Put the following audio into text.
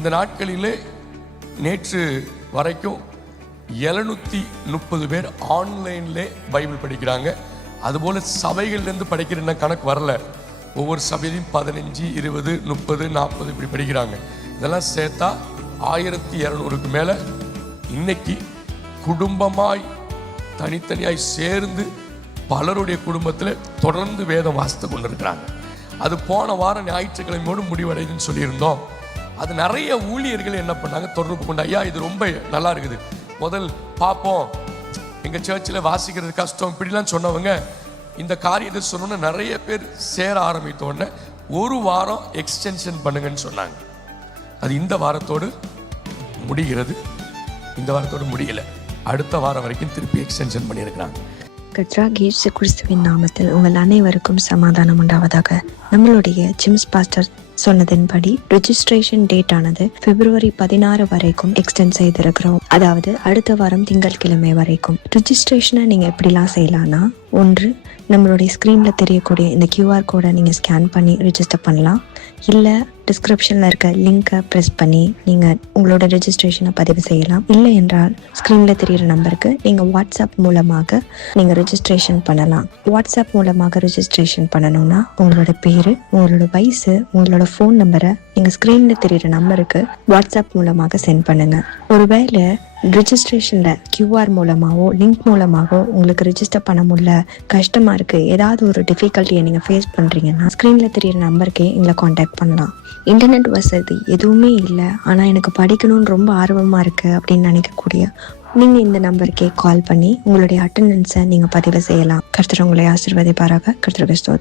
இந்த நாட்களிலே நேற்று வரைக்கும் 730 பேர் ஆன்லைன்லே பைபிள் படிக்கிறாங்க. அதுபோல் சபைகள்லேருந்து படிக்கிற கணக்கு வரல. ஒவ்வொரு சபையிலையும் 15, 20, 30, 40 இப்படி படிக்கிறாங்க. இதெல்லாம் சேர்த்தா 1200க்கு மேலே இன்னைக்கு குடும்பமாய் தனித்தனியாய் சேர்ந்து பலருடைய குடும்பத்தில் தொடர்ந்து வேதம் வாசித்து கொண்டு இருக்கிறாங்க. அது போன வாரம் ஞாயிற்றுக்கிழமையோடு முடிவடைதுன்னு சொல்லியிருந்தோம். அது நிறைய ஊழியர்கள் என்ன பண்ணாங்க, தொடர்பு கொண்டு, ஐயா இது ரொம்ப நல்லா இருக்குது, முதல் பார்ப்போம், எங்கள் சர்ச்சில் வாசிக்கிறது கஷ்டம் இப்படிலாம் சொன்னவங்க இந்த காரியத்தை சொன்னோன்னே நிறைய பேர் சேர ஆரம்பித்த உடனே ஒரு வாரம் எக்ஸ்டென்ஷன் பண்ணுங்கன்னு சொன்னாங்க. அது இந்த வாரத்தோடு முடிகிறது. இந்த வாரத்தோடு முடியலை, அடுத்த வாரம் வரைக்கும் திருப்பி எக்ஸ்டென்ஷன் பண்ணியிருக்கிறாங்க. கர்த்தராகிய இயேசு கிறிஸ்துவின் நாமத்தில் உங்கள் அனைவருக்கும் சமாதானம் உண்டாவதாக. நம்மளுடைய ஜிம்ஸ் பாஸ்டர் சொன்னதின்படி ரெஜிஸ்ட்ரேஷன் டேட் ஆனது February 16 வரைக்கும் எக்ஸ்டெண்ட் செய்திருக்கிறோம். அதாவது அடுத்த வாரம் திங்கட்கிழமை வரைக்கும். ரெஜிஸ்ட்ரேஷனை நீங்க எப்படிலாம் செய்யலாம்னா, ஒன்று, நம்மளுடைய ஸ்க்ரீன்ல தெரியக்கூடிய இந்த QR கோடை நீங்க ஸ்கேன் பண்ணி ரெஜிஸ்டர் பண்ணலாம். இல்லை டிஸ்கிரிப்ஷன்ல இருக்க லிங்கை ப்ரெஸ் பண்ணி நீங்க உங்களோட ரெஜிஸ்ட்ரேஷனை பதிவு செய்யலாம். இல்லை என்றால் ஸ்க்ரீன்ல தெரியிற நம்பருக்கு நீங்க வாட்ஸ்அப் மூலமாக நீங்க ரெஜிஸ்ட்ரேஷன் பண்ணலாம். வாட்ஸ்அப் மூலமாக ரெஜிஸ்ட்ரேஷன் பண்ணணும்னா உங்களோட பேரு, உங்களோட வயசு, உங்களோட ஃபோன் நம்பரை நீங்க ஸ்க்ரீன்ல தெரியிற நம்பருக்கு வாட்ஸ்அப் மூலமாக சென்ட் பண்ணுங்க. ஒருவேளை ரெஜிஸ்ட்ரேஷன்ல QR மூலமாவோ லிங்க் மூலமாவோ உங்களுக்கு ரெஜிஸ்டர் பண்ண முடியல, கஷ்டமா இருக்கு, ஏதாவது ஒரு டிஃபிகல்ட்டியை நீங்க ஃபேஸ் பண்றீங்கன்னா ஸ்க்ரீன்ல தெரியிற நம்பருக்கே எங்களை காண்டாக்ட் பண்ணலாம். இன்டர்நெட் வசதி எதுவுமே இல்லை, ஆனா எனக்கு படிக்கணும்னு ரொம்ப ஆர்வமா இருக்கு அப்படின்னு நினைக்கக்கூடிய நீங்க இந்த நம்பருக்கே கால் பண்ணி உங்களுடைய அட்டெண்டன்ஸை நீங்க பதிவு செய்யலாம். கர்த்தர் உங்களை ஆசீர்வதிப்பாராக. கர்த்தருக்கு ஸ்தோத்திரம்.